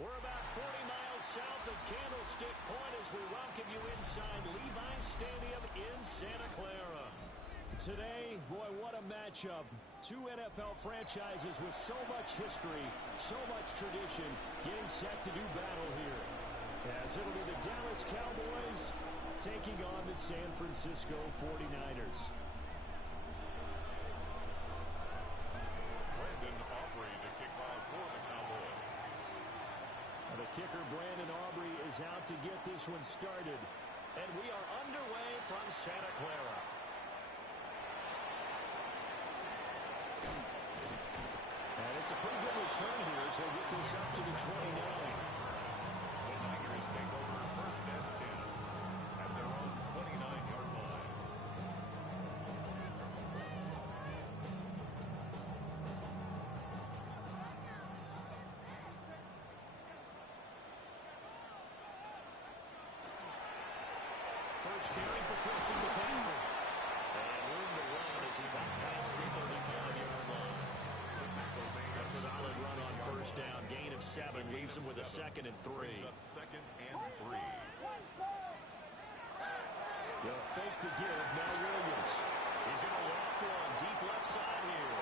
We're about 40 miles south of Candlestick Point as we welcome you inside Levi's Stadium in Santa Clara. Today, boy, what a matchup. Two NFL franchises with so much history, so much tradition, getting set to do battle here. As it'll be the Dallas Cowboys taking on the San Francisco 49ers. The kicker, Brandon Aubrey, is out to get this one started. And we are underway from Santa Clara. And it's a pretty good return here as they get this up to the 29. The Niners take over first and 10 at their own 29-yard line. First carry for Christian McCaffrey. And room to run as he's out past the 35-yard line. A solid run on first down. Gain of 7 leaves him with a 2nd and 3. Second and 3. They'll fake the give. Now Williams. He's going to loft one deep left side here.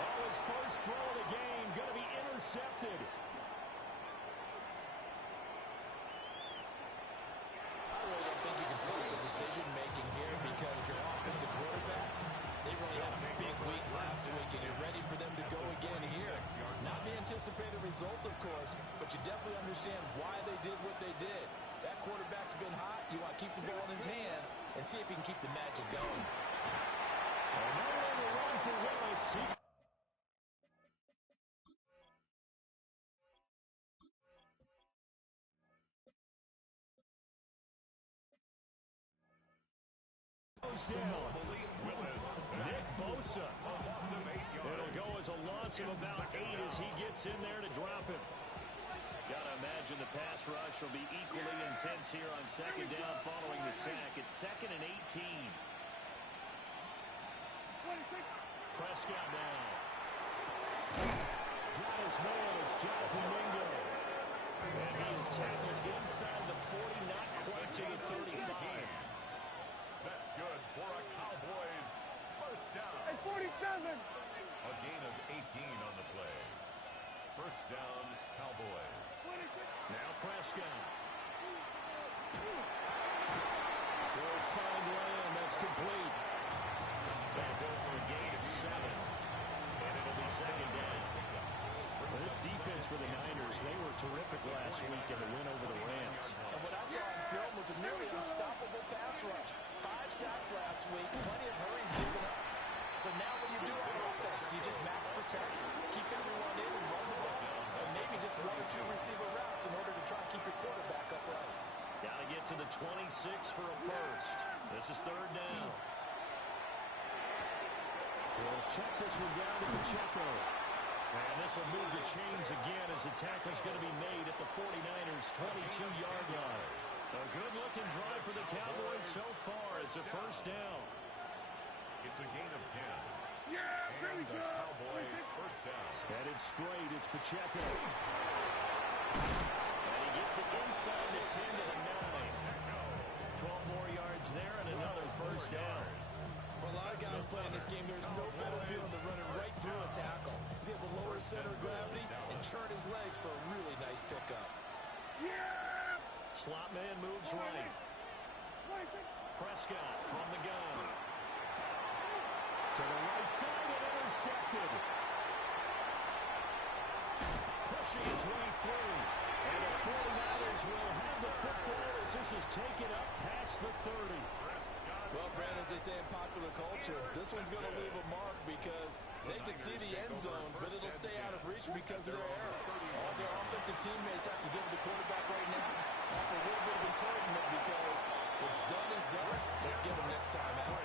Oh, his first throw of the game going to be intercepted. Decision-making here because your offensive quarterback, they really had a big week last week, and you're ready for them to go again here. Not the anticipated result, of course, but you definitely understand why they did what they did. That quarterback's been hot. You want to keep the ball in his hands and see if he can keep the magic going. Another run for Willis. Down. Nick Bosa. It'll go as a loss of about 8 as he gets in there to drop him. Got to imagine the pass rush will be equally intense here on second down following the sack. It's 2nd and 18. Prescott now. Got his man. It's Jonathan Mingo. And he is tackled inside the 40, not quite to the 35. That's good for a Cowboys first down. Hey, 47. A gain of 18 on the play. First down, Cowboys. Now Prescott. Will find Lamb. That's complete. They'll go for a gain of 7. And it'll be second down. Well, this defense for the Niners, they were terrific last week in the win over the Rams. And what I saw on film was a nearly unstoppable pass rush. 5 sacks last week, plenty of hurries given up. So now what do you do on offense? You just max protect, keep everyone in and run the ball. And maybe just 1 or 2 receiver routes in order to try and keep your quarterback upright. Got to get to the 26 for a first. This is third down. We'll check this one down to Pacheco. And this will move the chains again as the tackle's going to be made at the 49ers' 22-yard line. A good-looking drive for the Cowboys so far. It's a first down. It's a gain of 10. Yeah, and the Cowboy first down. Headed straight, it's Pacheco. And he gets it inside the 10 to the 9. 12 more yards there and another first down. For a lot of guys playing this game, there's no better feeling than running right through a tackle. He's able to lower his center of gravity and churn his legs for a really nice pickup. Yeah! Slot man moves right. Prescott from the gun. To the right side and intercepted. Pushing his way through. And the 49ers will have the football as this is taken up past the 30. Well, Brandon, as they say in popular culture, this one's going to leave a mark because they can see the end zone, but it'll stay out of reach because of their error. All their offensive teammates have to give the quarterback right now offer a little bit of encouragement because what's done is done. Let's get them next time out.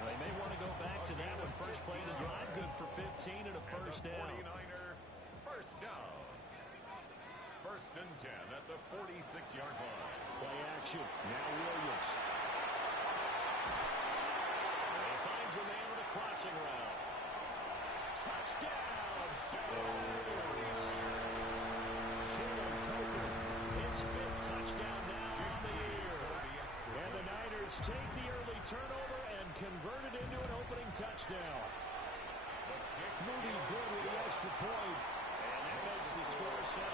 They may want to go back to that one. First play of the drive, good for 15 and a first down. 49er first down. First and 10 at the 46-yard line. Play action. Now Williams. And he finds a man on a crossing route. Touchdown, Phillies! Jalen Tucker, his 5th touchdown now on the year. And the Niners take the early turnover and convert it into an opening touchdown. Moody good with the extra point. And that makes the score 7-0.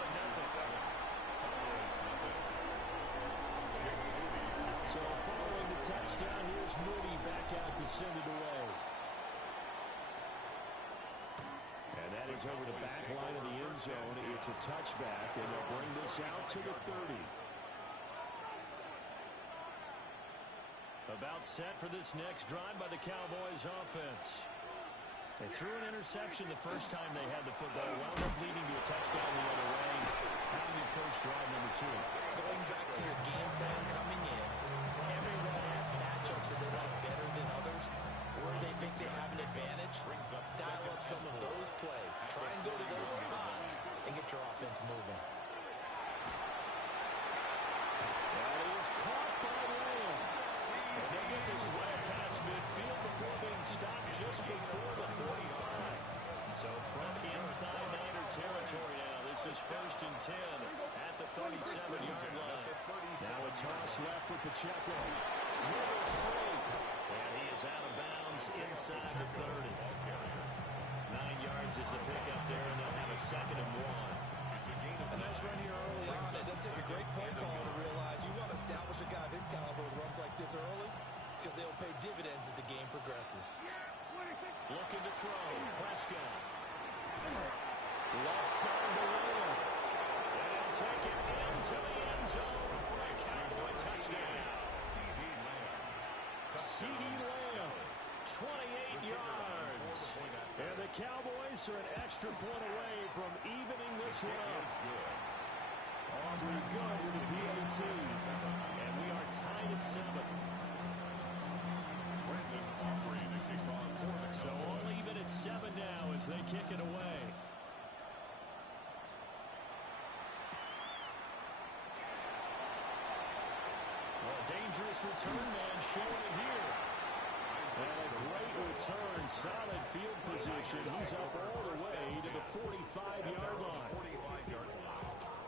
So following the touchdown, here's Moody back out to send it away. And that is over the back line of the end zone. It's a touchback, and they'll bring this out to the 30. About set for this next drive by the Cowboys offense. They threw an interception the first time they had the football, wound up leading to a touchdown the other way. How do you approach drive number 2? Going back to your game plan coming in, everyone has matchups that they like better than others, where they think they have an advantage. Dial up some of those plays. Try and go to those spots and get your offense moving. That is caught by Lamb. And they get this way past midfield before being stopped just before the 45. So from inside Niner territory now, this is first and 10 at the 37-yard line. Now a toss left for Pacheco. Miller's free. And he is out of bounds inside the 30. 9 yards is the pickup there, and they'll have a 2nd and 1. A nice run here early on. It does take a great play call to realize you want to establish a guy of his caliber with runs like this early because they'll pay dividends as the game progresses. Looking to throw. Prescott. Left side to Lamb. And he'll take it into the end zone for a Cowboy touchdown. C.D. Lamb, 28 yards. And the Cowboys are an extra point away from evening this one up. Aubrey good with the PAT. And we are tied at 7. So only even at 7 now as they kick it away. Well, dangerous return man showing it here. And a great return, solid field position. He's up all the way to the 45-yard line.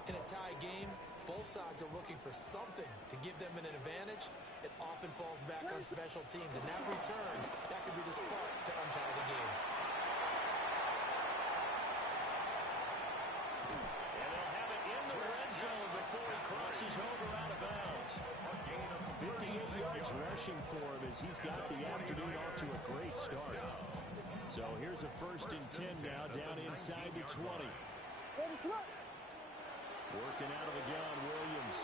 In a tie game, both sides are looking for something to give them an advantage. It often falls back on special teams, and that return, that could be the spark to untie the game. And they'll have it in the red zone before he crosses over out of bounds. 58 yards rushing for him as he's got the afternoon off to a great start. So here's a first and 10 now down inside the 20. Working out of the gun, Williams.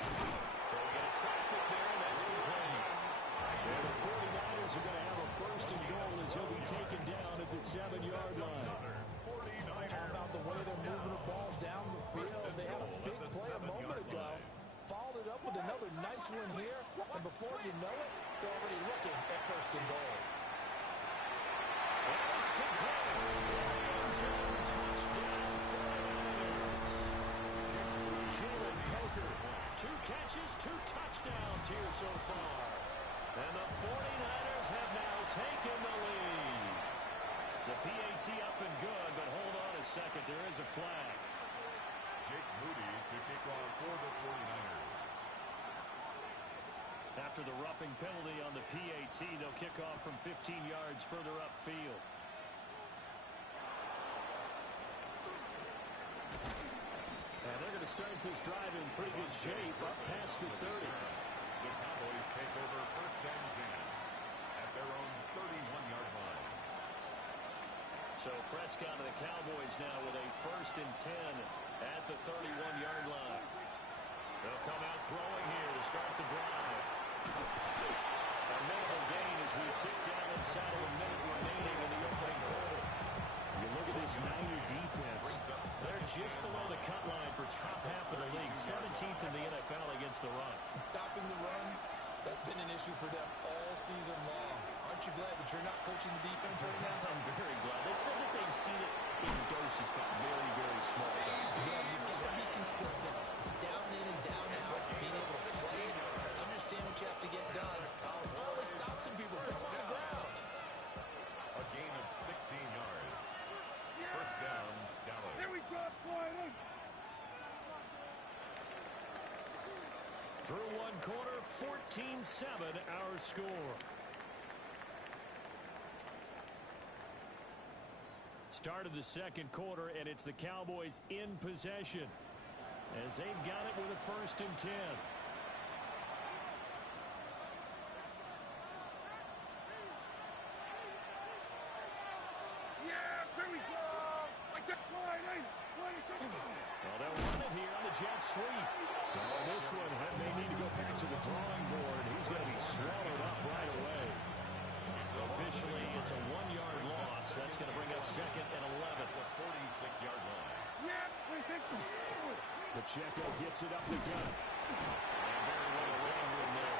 So we got a traffic there, and that's complete. And the 49ers are going to have a first and goal as he'll be taken down at the 7-yard line. How about the way they're moving the ball down the field? They had a big play a moment ago. Followed it up with another nice one here. And before you know it, they're already looking at first and goal. And it's complete. Touchdown for the Niners. Jalen Tucker. 2 catches, 2 touchdowns here so far. And the 49ers have now taken the lead. The PAT up and good, but hold on a second. There is a flag. Jake Moody to kick off for the 49ers. After the roughing penalty on the PAT, they'll kick off from 15 yards further upfield. And they're going to start this drive in pretty good shape up past the 30. The Cowboys take over first and 10 at their own 31-yard line. So Prescott and the Cowboys now with a first and 10 at the 31-yard line. They'll come out throwing here to start the drive. A minimal gain as we tick down inside of a minute remaining in the opening quarter. You look at this Niner defense. They're just below the cut line for top half of the league. 17th in the NFL against the run. And stopping the run That's been an issue for them all season long. Aren't you glad that you're not coaching the defense right now? I'm very glad. They said that they've seen it in doses, but very, very small doses. Yeah, you've got to be consistent. It's down in and down out. Being able to play it, understand what you have to get done. Finally stop some people. Put them on the ground. A gain of 16 yards. First down, Dallas. Here we go, Friday. Through one quarter, 14-7 our score. Start of the second quarter, and it's the Cowboys in possession as they've got it with a 1st and 10. Yeah, here we go. I took Friday. Well, they'll run it here on the jet sweep. Well, this one may need to go back to the drawing board. He's going to be swallowed up right away. Officially, it's a 1-yard loss. That's going to bring up 2nd and 11. 46-yard line. Yeah, we think Pacheco gets it up the gut. And very little running room there.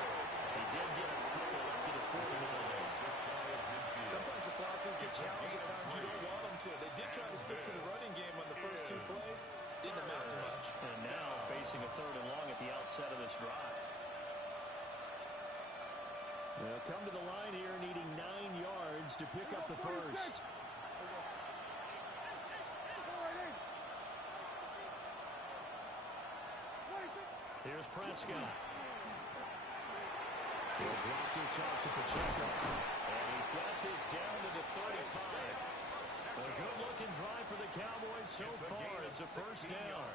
He did get a couple up to the 49. Sometimes your philosophies get challenged at times you don't want them to. They did try to stick to the running game on the first 2 plays. Didn't amount to much. And now facing a 3rd and long at the outset of this drive. They'll come to the line here needing 9 yards to pick up the first. Here's Prescott. He'll drop this off to Pacheco. And he's got this down to the 35. A good-looking drive for the Cowboys so far. It's a 1st down.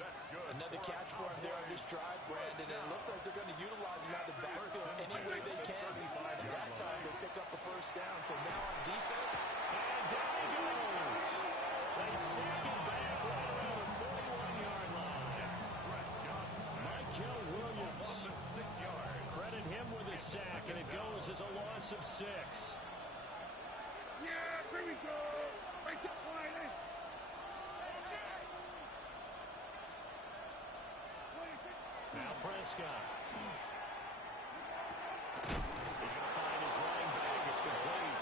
That's good. Another catch for him there on this drive, Brandon, and it looks like they're going to utilize him out of the backfield any way they can. At that time, they pick up a 1st down. So now on defense. And down he goes. They sack him back right around the 41-yard line. Michael Williams. 6 yards. Credit him with a sack, and it goes as a loss of 6. Yeah, here we go. I took Friday. Now Prescott. He's going to find his running back. It's complete.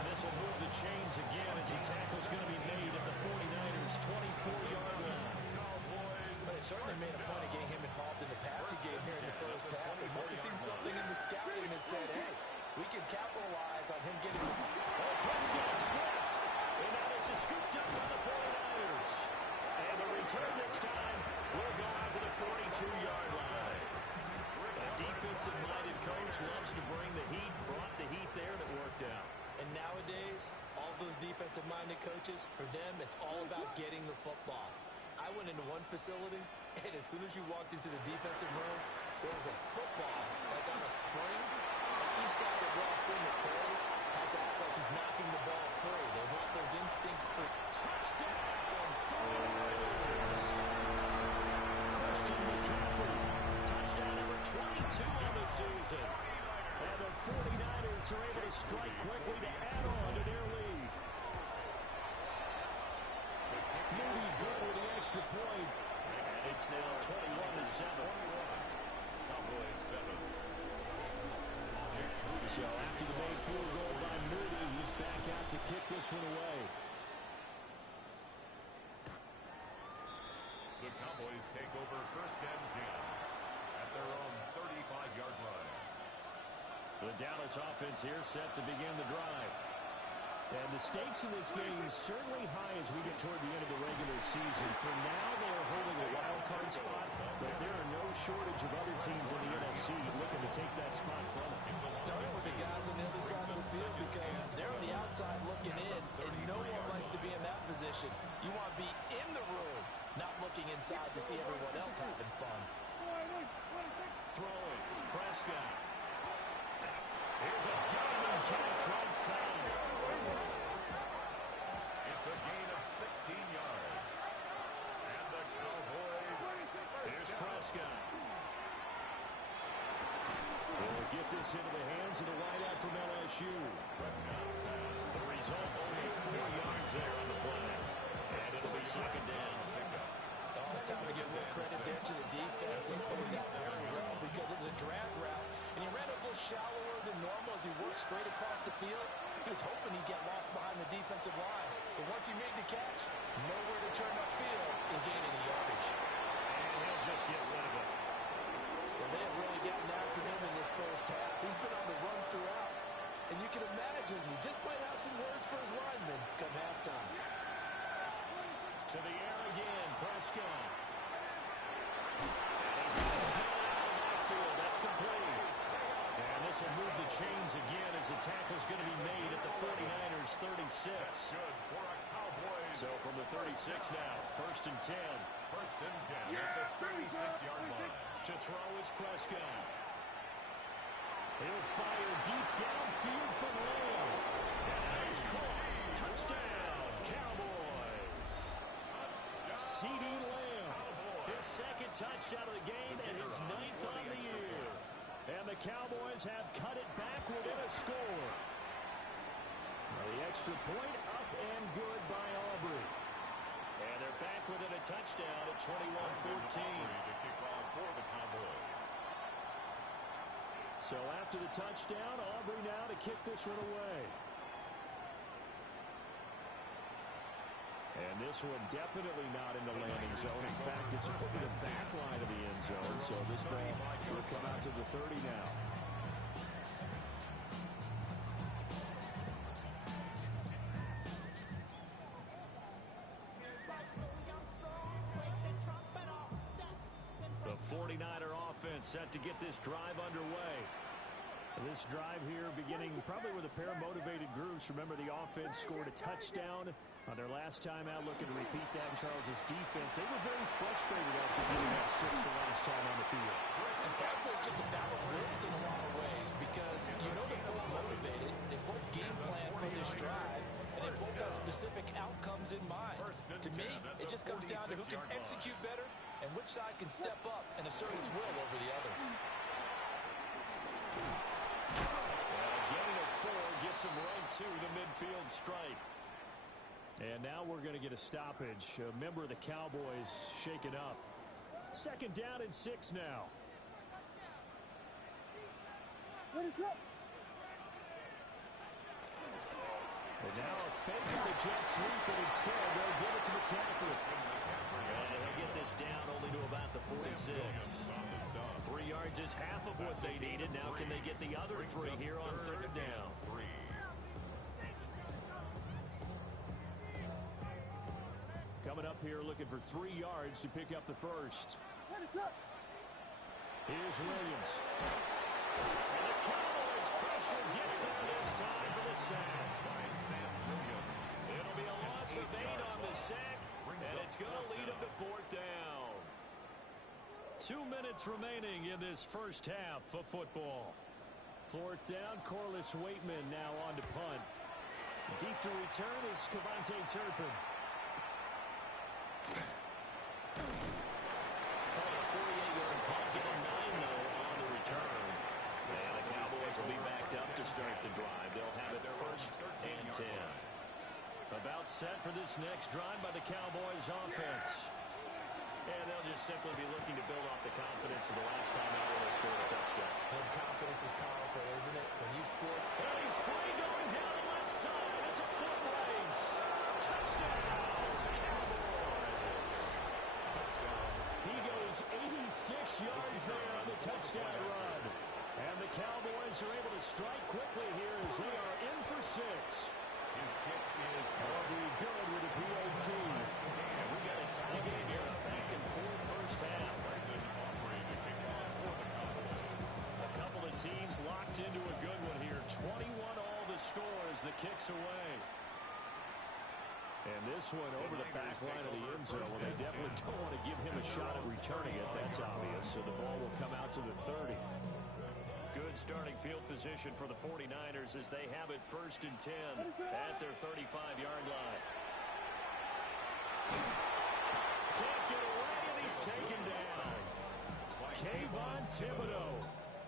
And this will move the chains again as the tackle's going to be made at the 49ers' 24-yard line. They certainly made a point of getting him involved in the passing game here in the first half. They must have seen something in the scouting that said, hey, we can capitalize on him getting... Oh, Prescott stripped. And now this is scooped up by the 49ers. And the return this time will go out to the 42-yard line. A defensive-minded coach loves to bring the heat, brought the heat there, and it worked out. And nowadays, all those defensive-minded coaches, for them, it's all about getting the football. I went into one facility, and as soon as you walked into the defensive room, there was a football like on a spring, and each guy that walks in that plays has to act like he's knocking the ball free. They want those instincts. Touchdown! Christian McCaffrey. Touchdown number 22 on the season. And the 49ers are able to strike quickly to add on to their lead. Moody good with the extra point. And it's now 21-7. Cowboys 7. So after the made field goal by Moody, he's back out to kick this one away. The Cowboys take over 1st and 10 at their own 35-yard line. The Dallas offense here set to begin the drive. And the stakes in this game certainly high as we get toward the end of the regular season. For now, they are holding a wild card spot, but there are no shortage of other teams in the NFC looking to take that spot from them. Starting with the guys on the other side of the field because they're on the outside looking in, and no one likes to be in that position. You want to be in the room, not looking inside to see everyone else having fun. Throwing, Prescott. Here's a diamond catch right side. It's a gain of 16 yards. And the Cowboys. Here's Prescott. He'll get this into the hands of the wideout from LSU. The result, only 4 yards there on the play. And it'll be 2nd down. Oh, it's time to give real credit there to the defense. They played that very well because it was a field, he was hoping he'd get lost behind the defensive line. But once he made the catch, nowhere to turn upfield and gain any yardage. And he'll just get rid of it. Well, they have really gotten after him in this first half. He's been on the run throughout. And you can imagine he just might have some words for his linemen come halftime. To the air again, Prescott. And he's got his man out of the backfield. That's complete. And this will move the chains again as the tackle's going to be made at the 49ers 36. Good for a Cowboys. So from the 36 now, 1st and 10. 1st and 10 at the 36-yard line. To throw is Prescott. He'll fire deep downfield from Lamb. And it's caught. Touchdown, Cowboys. C.D. Lamb. His second touchdown of the game and his 9th on the year. And the Cowboys have cut it back within a score. The extra point up and good by Aubrey. And they're back within a touchdown at 21-14. To kick off for the Cowboys. So after the touchdown, Aubrey now to kick this one away. And this one definitely not in the landing zone. In fact, it's over the back line of the end zone. So this ball will come out to the 30 now. The 49er offense set to get this drive underway. This drive here beginning probably with a pair of motivated groups. Remember, the offense scored a touchdown on their last time out. Looking to repeat that in Charles's defense. They were very frustrated after giving up 6 the last time on the field. In fact, there's just a battle of wills in a lot of ways because you know they're both motivated. They both game plan for this drive, and they both have specific outcomes in mind. To me, it just comes down to who can execute better and which side can step up and assert its will over the other. Getting a 4 gets him right to the midfield stripe. And now we're going to get a stoppage. A member of the Cowboys shaken up. 2nd down and 6 now. What is up? And now a fake of the jet sweep, but instead they'll give it to McCaffrey. And he'll get this down only to about the 46. 3 yards is half of what they needed. Now can they get the other 3 here on 3rd down? Coming up here looking for 3 yards to pick up the first. What is up? Here's Williams. And the Cowboys pressure gets there this time for the sack. It'll be a loss of 8 on the sack, and it's going to lead them to 4th down. 2 minutes remaining in this first half of football. 4th down, Corliss Waitman now on to punt. Deep to return is Cavante Turpin. 48-yard punt, getting 9 though on the return. And the Cowboys will be backed up to start the drive. They'll have it 1st and 10. About set for this next drive by the Cowboys offense. And they'll just simply be looking to build off the confidence of the last time out when they scored a touchdown. And confidence is powerful, isn't it? When you score. And he's free going down the left side. It's a foot race. Touchdown, Cowboys. He goes 86 yards there on the touchdown run. And the Cowboys are able to strike quickly here as they are in for 6. His kick is Aubrey good with a PAT. And we got a tie game here, a back and forth first half. A couple of teams locked into a good one here. 21 all the score as the kicks away. And this one over the back line of the end zone. Well, they definitely don't want to give him a shot at returning it. That's obvious. So the ball will come out to the 30. Good starting field position for the 49ers as they have it 1st and 10 at their 35-yard line. Can't get away, and he's taken down. Kayvon Thibodeau.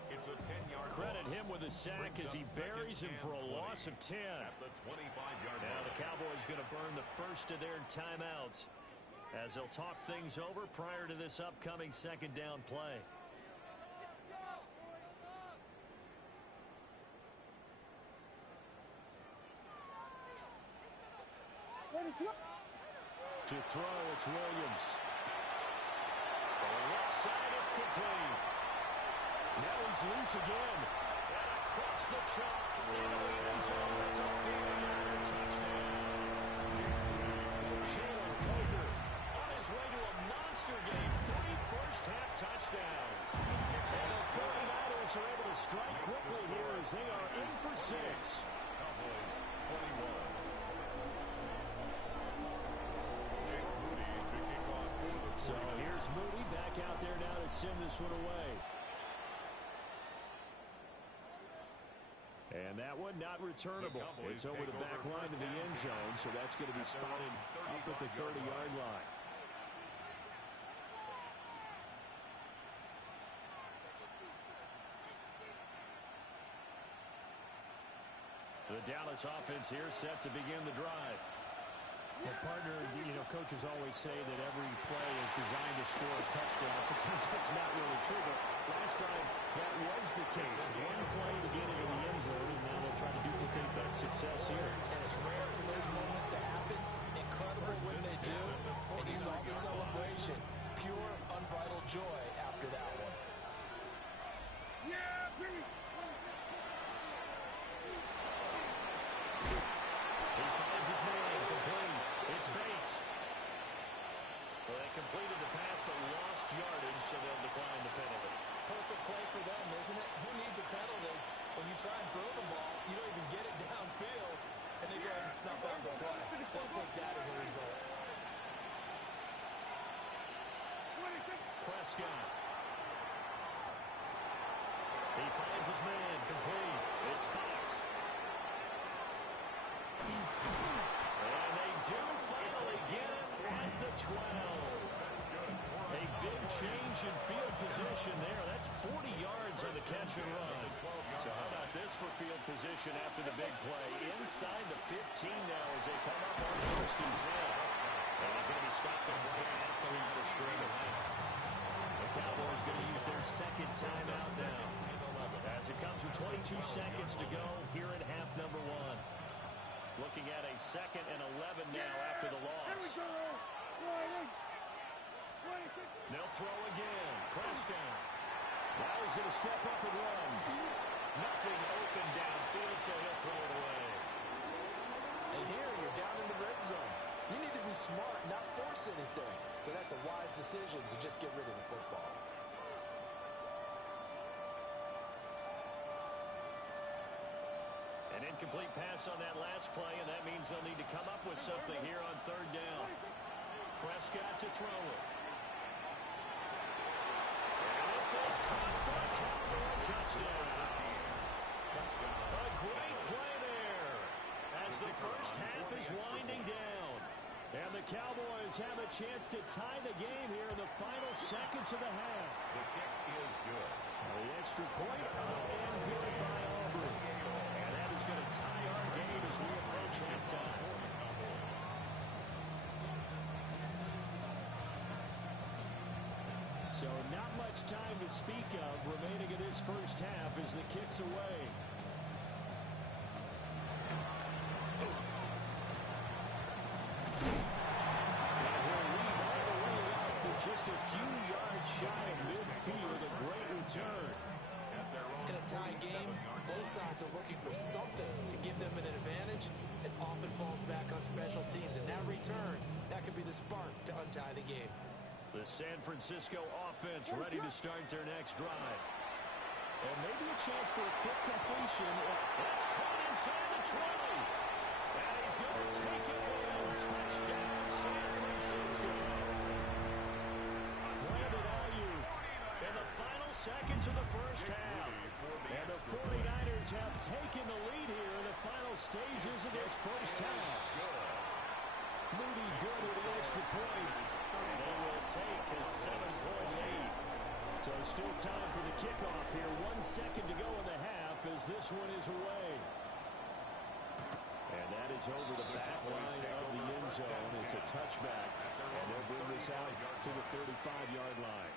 It's a 10-yard Credit him with a sack as he buries him for a loss of 10. at the 25-yard Now line. the Cowboys going to burn the first of their timeouts as they'll talk things over prior to this upcoming 2nd down play. To throw, it's Williams. For the left side, it's complete. Now he's loose again. And across the chalk into the end zone. That's a 50-yard touchdown. Jalen Coker on his way to a monster game. 3 first-half touchdowns. And the 49ers are able to strike quickly here as they are in for 6. Cowboys 21. So here's Moody back out there now to send this one away. And that one not returnable. It's over the back line to the end zone, so that's going to be spotted up at the 30-yard line. The Dallas offense here set to begin the drive. Well, partner, coaches always say that every play is designed to score a touchdown. Sometimes that's not really true, but last time that was the case. One play to get into the end zone, and now they'll try to duplicate that success here. And it's rare for those moments to happen. Incredible when they do. And you saw the celebration. Pure, unbridled joy after that one. Yeah, baby. He finds his man, complete. It's Bates. Well, they completed the pass but lost yardage, so they'll decline the penalty. Perfect play for them, isn't it? Who needs a penalty? When you try and throw the ball, you don't even get it downfield, and they go ahead and snuff out the play. They'll take that as a result. Prescott. He finds his man, complete. It's Fox. And they do finally get him at the 12. A big change in field position there. That's 40 yards on the catch and run. So how about this for field position after the big play? Inside the 15 now as they come up on 1st and 10. And he's going to be stopped right at the line of scrimmage. The Cowboys going to use their second timeout now. As it comes with 22 seconds to go here in half number 1. Looking at a 2nd and 11 now after the loss. They'll throw again. Prescott. Now he's going to step up and run. Nothing open downfield, so he'll throw it away. And here you're down in the red zone. You need to be smart, not force anything. So that's a wise decision to just get rid of the football. An incomplete pass on that last play, and that means they'll need to come up with something here on 3rd down. Prescott to throw it. And this is caught for a Cowboy touchdown. A great play there as the first half is winding down. And the Cowboys have a chance to tie the game here in the final seconds of the half. The kick is good. The extra point up and good by Aubrey. And that is going to tie our game as we approach halftime. So not much time to speak of remaining in this first half as the kick's away. And he'll leave all the way out to just a few yards shy of midfield. A great return. In a tie game, both sides are looking for something to give them an advantage. It often falls back on special teams, and that return, that could be the spark to untie the game. The San Francisco offense ready to start their next drive. And maybe a chance for a quick completion. That's caught inside the 20. And he's going to take it in. Touchdown, San Francisco. Brandon Ayuk in the final seconds of the first half. And the 49ers have taken the lead here in the final stages of this first half. Moody good with the extra point. And they will take a 7-point lead. So still time for the kickoff here. 1 second to go in the half as this one is away. And that is over the back line of the end zone. It's a touchback. And they'll bring this out to the 35-yard line.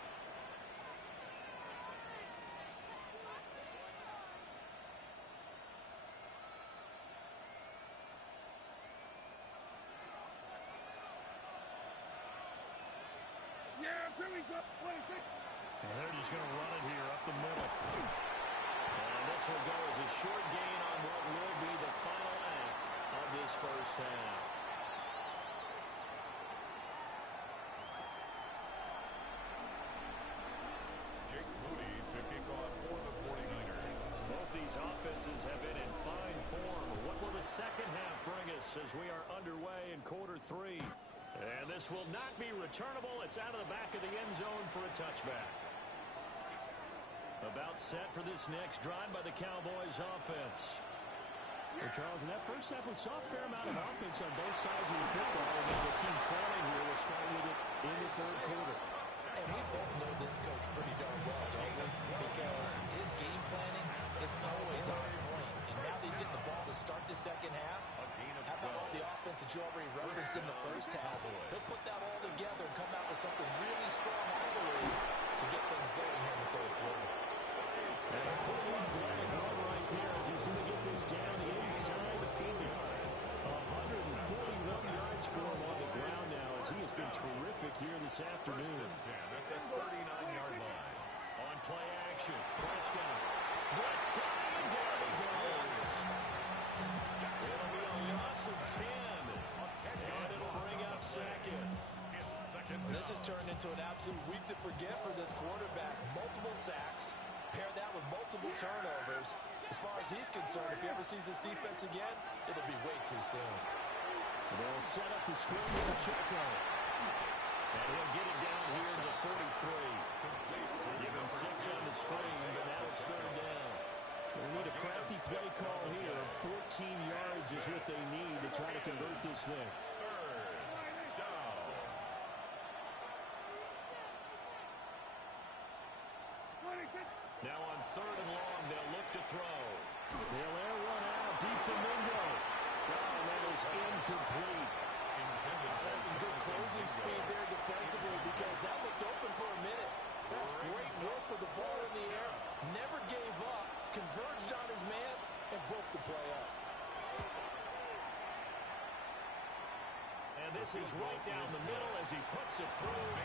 And they're just going to run it here up the middle. And this will go as a short gain on what will be the final act of this first half. To kick off for the 49ers. Both these offenses have been in fine form. What will the second half bring us as we are underway in quarter three? And this will not be returnable. It's out of the back of the end zone for a touchback. About set for this next drive by the Cowboys offense. Well, Charles, in that first half, we saw a fair amount of offense on both sides of the football. And the team trailing here will start with it in the third quarter. And we both know this coach pretty darn well, don't we? Because his game planning is always on point. And now that he's getting the ball to start the second half, how about all the offense that you already referenced in the first half? He'll put that all together and come out with something really strong, I believe, to get things going here in the third quarter. And a pretty good drive right there as he's going to get this down inside the 50. 141 yards for him on the ground now as he has been terrific here this afternoon. At the 39-yard line. On play action, Prescott. Prescott, and down he goes. It'll be a loss of 10. And it'll bring up second. This has turned into an absolute week to forget for this quarterback. Multiple sacks. Pair that with multiple turnovers. As far as he's concerned, if he ever sees this defense again, it'll be way too soon. They'll set up the screen with Pacheco. And he'll get it down here to the 43. Give him 6 on the screen, but now it's third down. They need a crafty play call here. 14 yards is what they need to try to convert this thing. Third down. Now on third and long, they'll look to throw. They'll air one out deep to Mingo. Oh, and that is incomplete. That's some good closing speed there defensively because that looked open for a minute. That's great work with the ball in the air. Never gave up, converged on his man, and broke the play up. And this is right down the middle as he puts it through.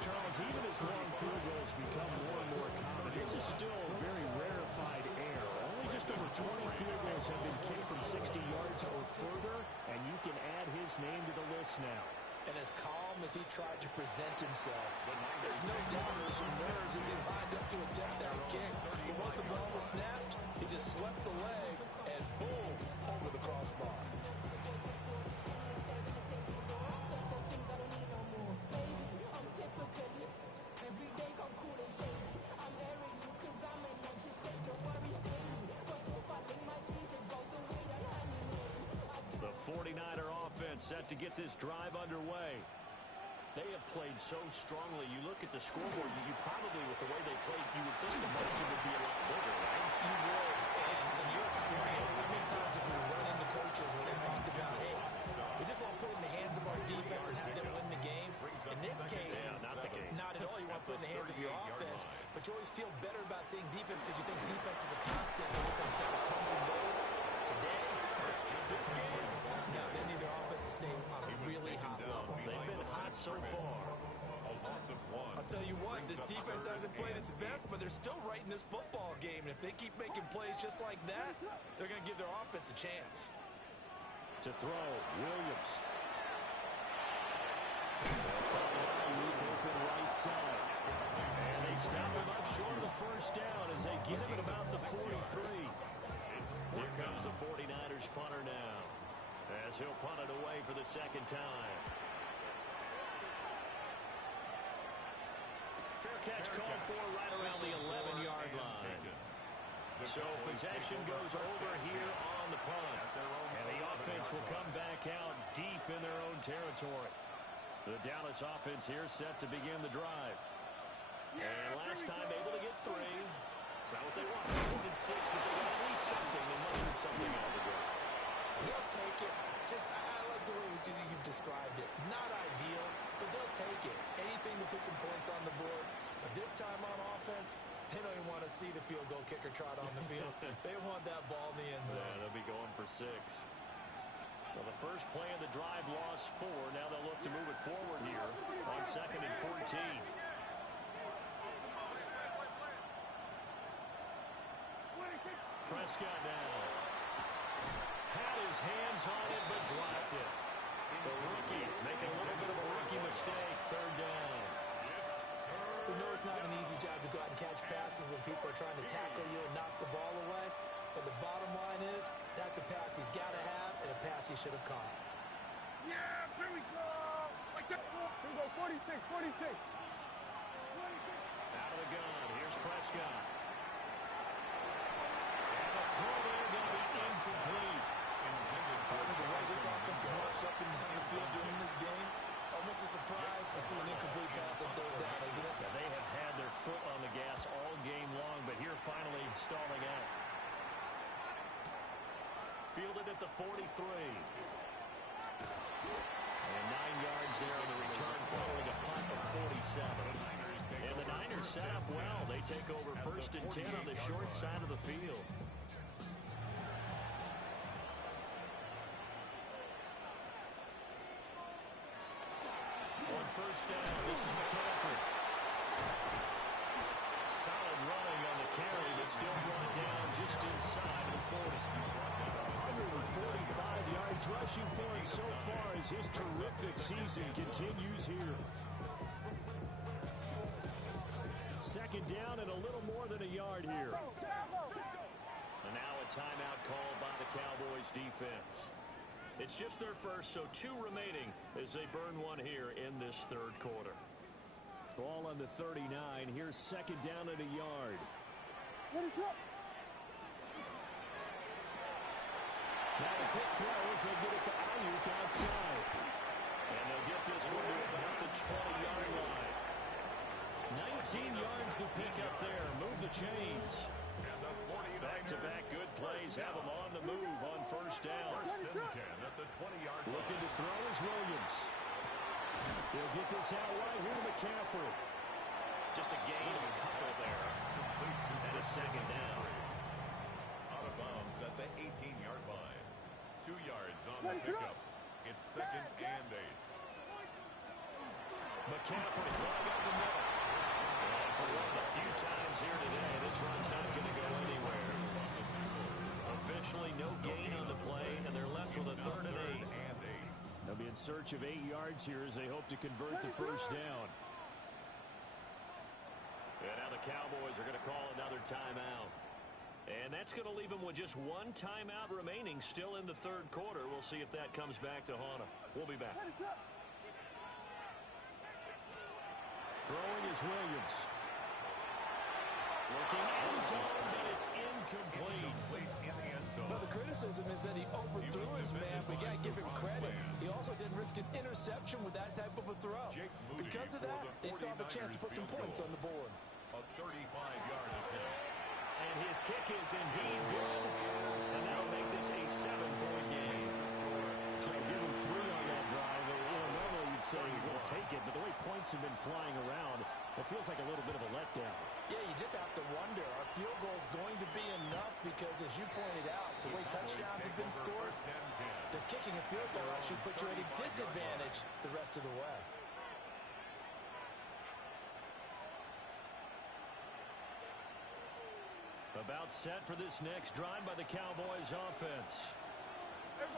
Charles, even as long field goals become more and more common, this is still very rarefied air. Only just over 20 field goals have been kicked from 60 yards or further, and you can add his name to the list now. And as calm as he tried to present himself, there's no doubt there's some nerves as he lined up to attempt that kick. But once the ball was snapped, he just swept the leg and boom, over the crossbar. The 49er offense set to get this drive underway. They have played so strongly. You look at the scoreboard, you probably, with the way they played, you would think the margin would be a lot bigger, right? You would. And in your experience, how many times have we run into coaches where they talked about, hey, we just want to put it in the hands of our defense and have them win the game? In this case, not the case. Not at all. You want to put it in the hands of your offense, but you always feel better about seeing defense because you think defense is a constant. The offense kind of comes and goes. Today, this game, no, they need their offense to stay on a really hot level. They've been hot so far. A loss of 1. I'll tell you what, this defense hasn't played its best, but they're still right in this football game. And if they keep making plays just like that, they're going to give their offense a chance. To throw, Williams. Open right side. And they stop him up short of the first down as they get him at about the 43. Here comes the 49ers punter now, as he'll punt it away for the second time. Fair catch called for right around the 11-yard line. So possession goes over here on the punt. And the offense will come back out deep in their own territory. The Dallas offense here set to begin the drive. And last time able to get 3. It's not what they want. They did 6, but they got at least something. They mustered something out of the drive. They'll take it. Just, I like the way you've described it. Not ideal, but they'll take it. Anything to put some points on the board. But this time on offense, they don't even want to see the field goal kicker trot on the field. They want that ball in the end zone. Yeah, they'll be going for 6. Well, the first play of the drive lost 4. Now they'll look to move it forward here on 2nd and 14. Prescott now. Had his hands on it, but dropped it. The rookie making a little bit of a rookie mistake. Third down. We know it's not an easy job to go out and catch passes when people are trying to tackle you and knock the ball away. But the bottom line is, that's a pass he's got to have and a pass he should have caught. Yeah, here we go. Here we go, 46, 46. Out of the gun. Here's Prescott. And the throw there going to be incomplete. Partner, the way this offense is marched up and down the field during this game, it's almost a surprise to see an incomplete pass on third down, isn't it? Yeah, they have had their foot on the gas all game long, but here finally stalling out. Fielded at the 43. And 9 yards there on the return following a punt of 47. And the Niners set up well. They take over 1st and 10 on the short side of the field. On 1st down, this is McCaffrey. Solid running on the carry, but still brought down just inside the 40. 145 yards rushing for him so far as his terrific season continues here. 2nd down and a little more than a yard here. And now a timeout called by the Cowboys defense. It's just their first, so 2 remaining as they burn one here in this 3rd quarter. Ball on the 39. Here's 2nd down and a yard. What is up? Now a quick throw as they get it to Ayuk outside. And they'll get this one to about the 20-yard line. 19 yards to pick up there. Move the chains. Back-to-back good plays have them on the move on 1st down. Looking to throw is Williams. He'll get this out right here to McCaffrey. Just a gain of a couple there. And it's 2nd down. Out of bounds at the 18-yard line. 2 yards on the pickup. It's 2nd and 8. McCaffrey running up the middle. And for one of the few times here today, this run's not going to go anywhere. Officially no gain on the play, and they're left with a 3rd and 8. They'll be in search of 8 yards here as they hope to convert the 1st down. And now the Cowboys are going to call another timeout. And that's going to leave them with just 1 timeout remaining still in the 3rd quarter. We'll see if that comes back to haunt them. We'll be back. Throwing is Williams. Looking end zone, but it's incomplete. Well, the criticism is that he overthrew his man, but you got to give him credit. He also didn't risk an interception with that type of a throw. Because of that, they still have a chance to put some points on the board. A 35-yard attempt. And his kick is indeed good. And that'll make this a 7-point game. So give him 3 on that drive. Normally you'd say we'll take it, but the way points have been flying around, it feels like a little bit of a letdown. Yeah, you just have to wonder, are field goals going to be enough? Because as you pointed out, the way touchdowns have been scored, does kicking a field goal actually put you at a disadvantage the rest of the way? About set for this next drive by the Cowboys offense.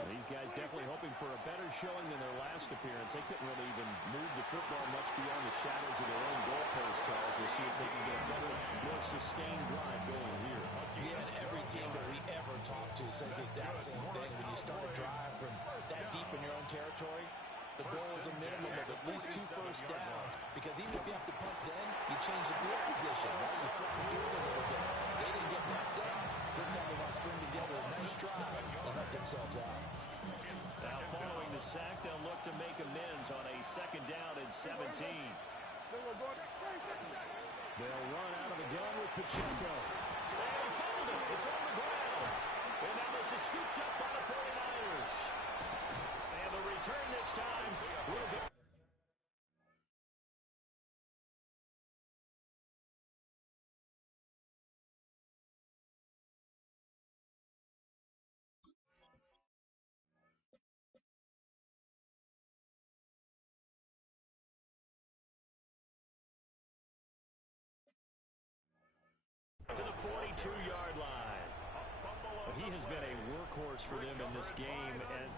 These guys definitely hoping for a better showing than their last appearance. They couldn't really even move the football much beyond the shadows of their own goalpost, Charles. We'll see if they can get a better, more sustained drive going here. Yeah, and every team that we ever talk to says the exact same thing. When you start a drive from that deep in your own territory, the goal is a minimum of at least 2 first downs. Because even if you have to punt then, you change the field position, right? You flip the field a little bit. They didn't get that done. This time they want to string together a nice drive and help themselves out. Now following the sack, they'll look to make amends on a 2nd down and 17. They'll run out of the gun with Pacheco. And he fouled it. It's on the ground. And now this is scooped up by the 49ers. And the return this time will be... to the 42-yard line. he has been a workhorse for them in this game. And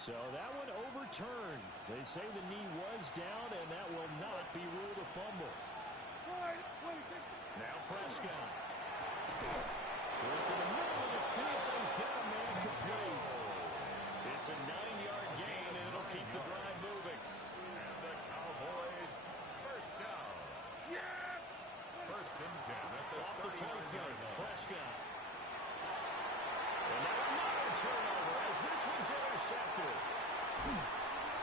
so that one overturned. They say the knee was down, and that will not be ruled a fumble. Now Prescott. Working the middle of the field, he's got a man complete. It's a 9-yard gain, and it'll keep the drive moving. And the Cowboys first down. Yeah! First and 10 at the Off the play fake, Prescott. And now another turnover as this one's intercepted.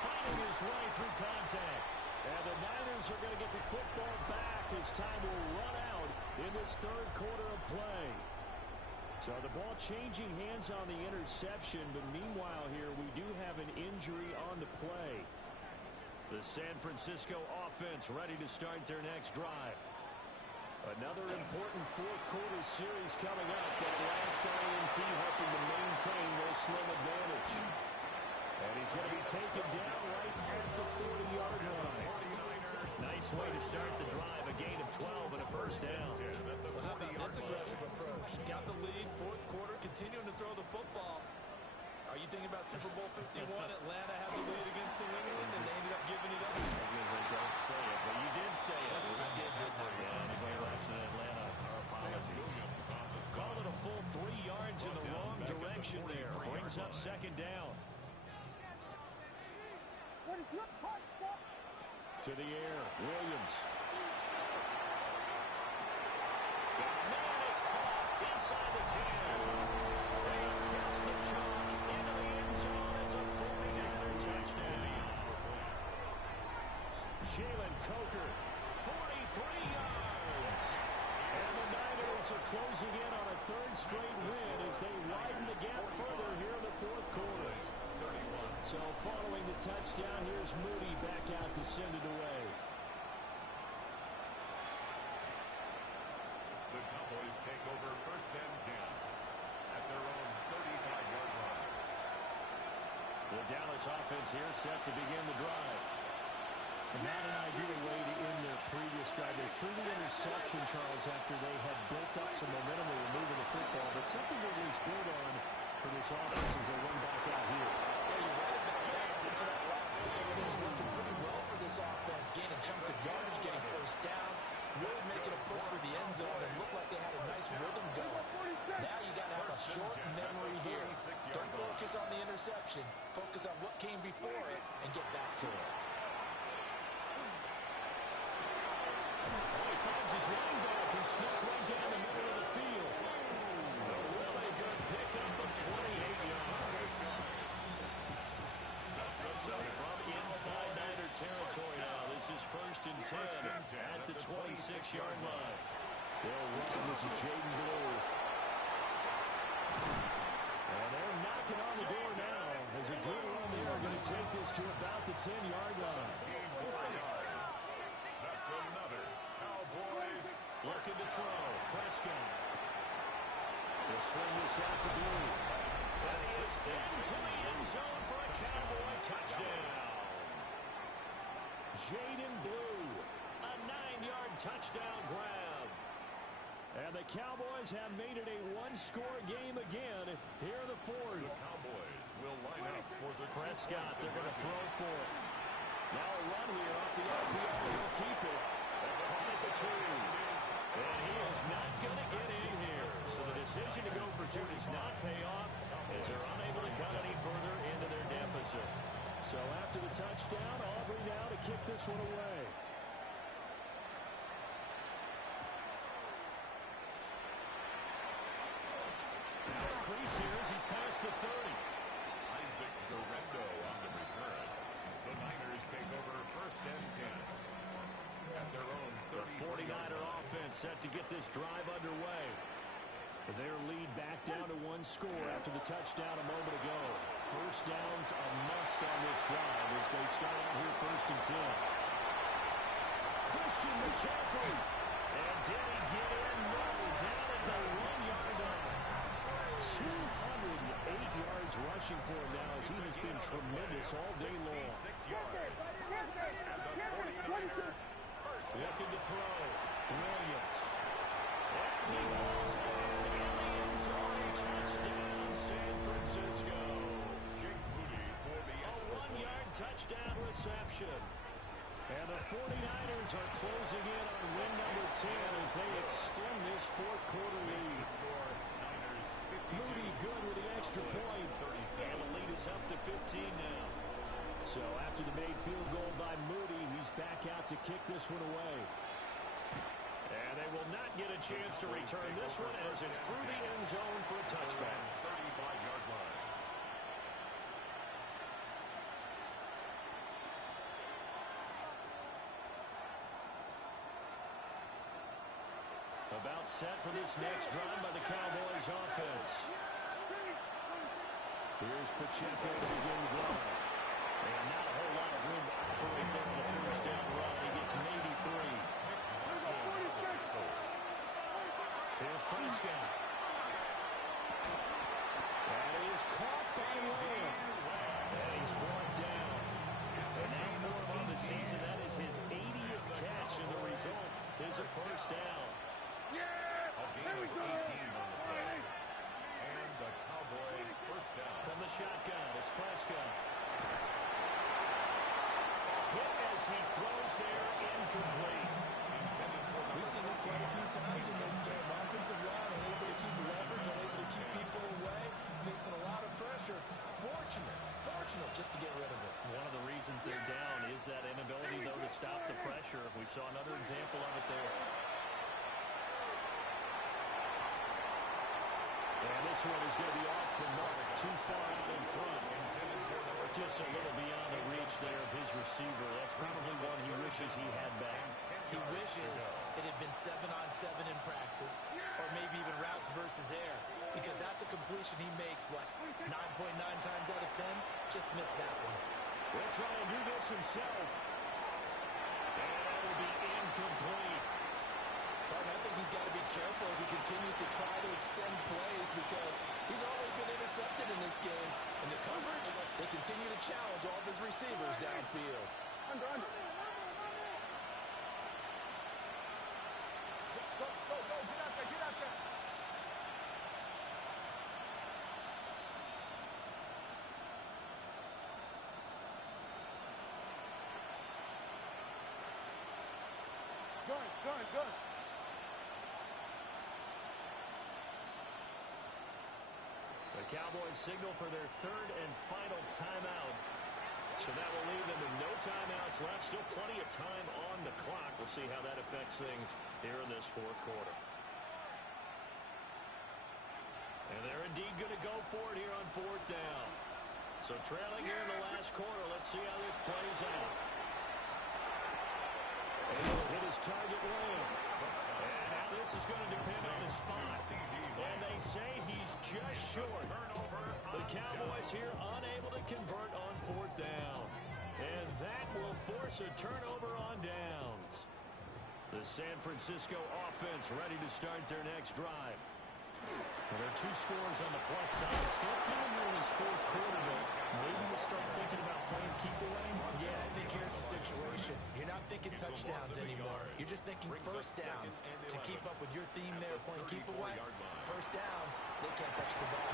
Fighting his way through contact. And the Niners are going to get the football back as time will run out in this third quarter of play. So the ball changing hands on the interception, but meanwhile here we do have an injury on the play. The San Francisco offense ready to start their next drive. Another important fourth quarter series coming up. That last INT helping to maintain their slim advantage. And he's going to be taken down right at the 40-yard line. Nice way to start the drive. A gain of 12 and a first down. Well, how about this aggressive approach? Got the lead, fourth quarter, continuing to throw the football. Are you thinking about Super Bowl 51? Atlanta had the lead against New England, and they ended up giving it up. I was going to say, don't say it, but you did say it. I did, didn't I? Yeah, anybody watching Atlanta, our apologies. Call it a full 3 yards in the wrong direction there. Brings up second down. To the air, Williams. Man, it's caught inside the 10. And gets the chunk into the end zone. It's a 49er touchdown. Jalen Coker, 43 yards. And the Niners are closing in on a third straight win as they widen the gap further here in the fourth quarter. So following the touchdown, here's Moody back out to send it away. The Cowboys take over first and 10 at their own 35-yard line. The Dallas offense here set to begin the drive. And Matt and I did a way to end their previous drive. They threw the interception, Charles, after they had built up some momentum. They were moving the football, but something to at least build on for this offense as they run back out here. Into that last play, it was working pretty well for this offense, gaining chunks of yardage, getting first downs, really making a push for the end zone, and looked like they had a nice rhythm going. Now you got to have a short memory here. Don't focus on the interception. Focus on what came before it and get back to it. Oh, he finds his running back who snuck right down the middle of the field. A really good pickup of 28 yards. So from inside Niner territory now, this is first and 10 at the 26-yard line. They'll run. This is Jaden Blue. And they're knocking on the door now. As a good run there, are going to take this to about the 10-yard line. That's another Cowboys. Looking to throw. Prescott. They'll swing this out to Blue. And he is into the end zone for a Cowboy touchdown. Jaden Blue, a 9-yard touchdown grab. And the Cowboys have made it a one-score game again here in the fourth. The Cowboys will line up for the Prescott, they're going to throw for it. Now a run here off the RPO. He'll keep it. That's caught at the 2. And he is not going to get in here. So the decision to go for 2 does not pay off as they're unable to cut any further into their deficit. So after the touchdown, Aubrey now to kick this one away. Now increase here as he's past the 30. Isaac Durendo on the return. The Niners take over first and 10 at their own 30. The 49er offense set to get this drive underway. Their lead back down to 1 score after the touchdown a moment ago. First down's a must on this drive as they start out here first and 10. Christian McCaffrey. And did he get in? No, down at the 1-yard line. 208 yards rushing. rushing for him now, as he has been tremendous all day long. Looking to throw. Williams. And he rolls it in the end zone. Touchdown, San Francisco. A 1-yard touchdown reception. And the 49ers are closing in on win number 10 as they extend this fourth quarter lead. Moody good with the extra point. And the lead is up to 15 now. So after the made field goal by Moody, he's back out to kick this one away. And they will not get a chance to return this one as it's through the end zone for a touchback. 35-yard line. About set for this next drive by the Cowboys offense. Here's Pacheco to begin the drive. And not a whole lot of room to operate there on the first down run. He gets maybe 3. Here's Prescott. And he is caught by Lamb. And he's brought down. And now for him on the season, that is his 80th catch, and the result is a first down. Here we go. 18 on the play. And the Cowboy first down. From the shotgun, it's Prescott. Hit as he throws there, incomplete. We've seen this quite a few times in this game. Offensive line unable to keep leverage, unable to keep people away, facing a lot of pressure. Fortunate just to get rid of it. One of the reasons they're down is that inability, though, to stop the pressure. We saw another example of it there. And this one is going to be off the mark, too far out in front. Just a little beyond the reach there of his receiver. That's probably one he wishes he had back. He wishes it had been 7-on-7 in practice, or maybe even routes versus air, because that's a completion he makes, 9.9 times out of 10? Just missed that one. He'll try and do this himself. And that will be incomplete. I think he's got to be careful as he continues to try to extend plays, because he's already been intercepted in this game. And the coverage, they continue to challenge all of his receivers downfield. Under. Go, get out there. Good. The Cowboys signal for their third and final timeout. So that will leave them with no timeouts left. Still plenty of time on the clock. We'll see how that affects things here in this fourth quarter. And they're indeed going to go for it here on fourth down. So trailing here in the last quarter. Let's see how this plays out. And he'll hit his target Lamb. And now this is going to depend on the spot. And they say he's just short. The Cowboys here unable to convert on fourth down. And that will force a turnover on downs. The San Francisco offense ready to start their next drive. Well, there are 2 scores on the plus side. Still time here in this fourth quarter, but maybe we'll start thinking about playing keep away. Yeah, I think here's the situation. You're not thinking touchdowns anymore. You're just thinking first downs. To keep up with your theme there, playing keep away, first downs, they can't touch the ball.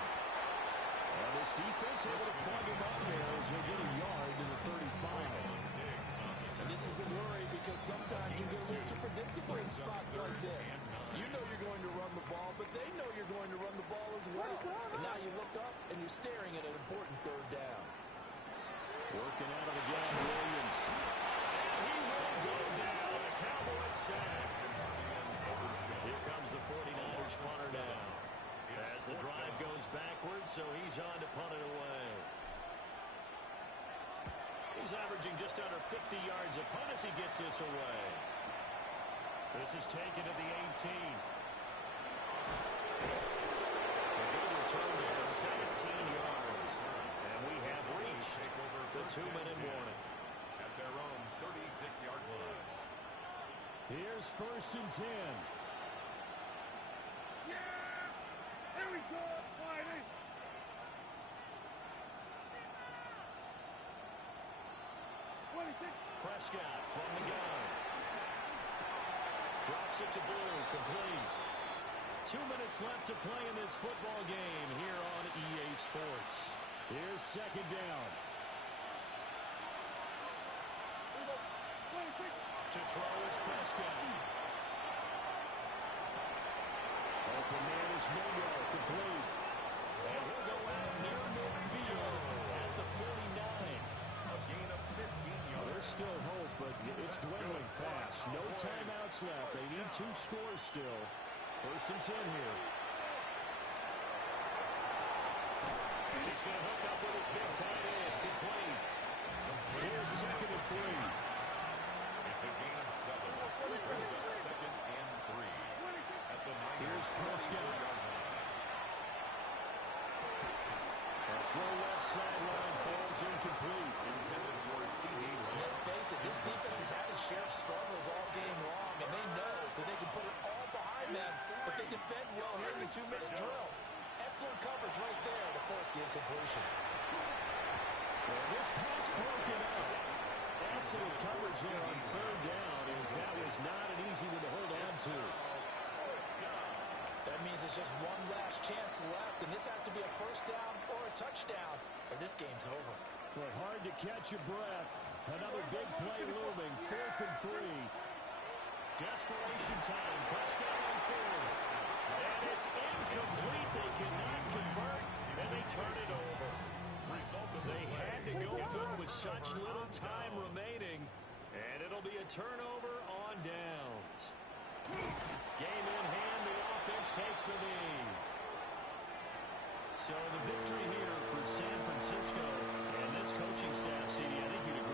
Well, this defense able to plug him up there as they get a yard to the 35. And this is the worry, because sometimes you get a little too predictable in spots like this. You know you're going to run the ball, but they know you're going to run the ball as well. And now you look up and you're staring at an important third down. Working out of the gun, Williams. And he will go down. A Cowboys sack. Here comes the 49ers punter now. As the drive goes backwards, so he's on to punt it away. He's averaging just under 50 yards a punt as he gets this away. This is taken to the 18. A good return there, 17 yards. And we have reached the 2-minute warning. At their own 36-yard line. Here's first and 10. Here we go, Whitey. Prescott from the gun. Drops it to Blue, complete. 2 minutes left to play in this football game here on EA Sports. Here's second down. To throw is Prescott. Open man is Mingo, complete. And he'll go out near midfield at the 49. A gain of 15 yards. There's still hope, but it's dwindling fast. No timeouts left. They need 2 scores still. First and 10 here. He's going to hook up with his big tight end. Complete. Here's second and 3. It's a gain of 7. Brings up second and 3. At the 9. Here's Prescott. A throw left sideline falls incomplete. Intended for CD. Let's face it, this defense has had its share of struggles all game long, and they know that they can put it all behind them, but they defend well here in the 2-minute drill. Excellent coverage right there to force the incompletion. Well, this pass broken up. Excellent coverage there on third down, as that was not an easy one to hold on to. That means it's just one last chance left, and this has to be a first down or a touchdown, or this game's over. But hard to catch your breath. Another big play looming, 4th and 3. Desperation time, Prescott on 4th. And it's incomplete. They cannot convert, and they turn it over. They had to go through with such little time remaining, and it'll be a turnover on downs. Game in hand, the offense takes the lead. So the victory here for San Francisco and this coaching staff, CD, I think you'd agree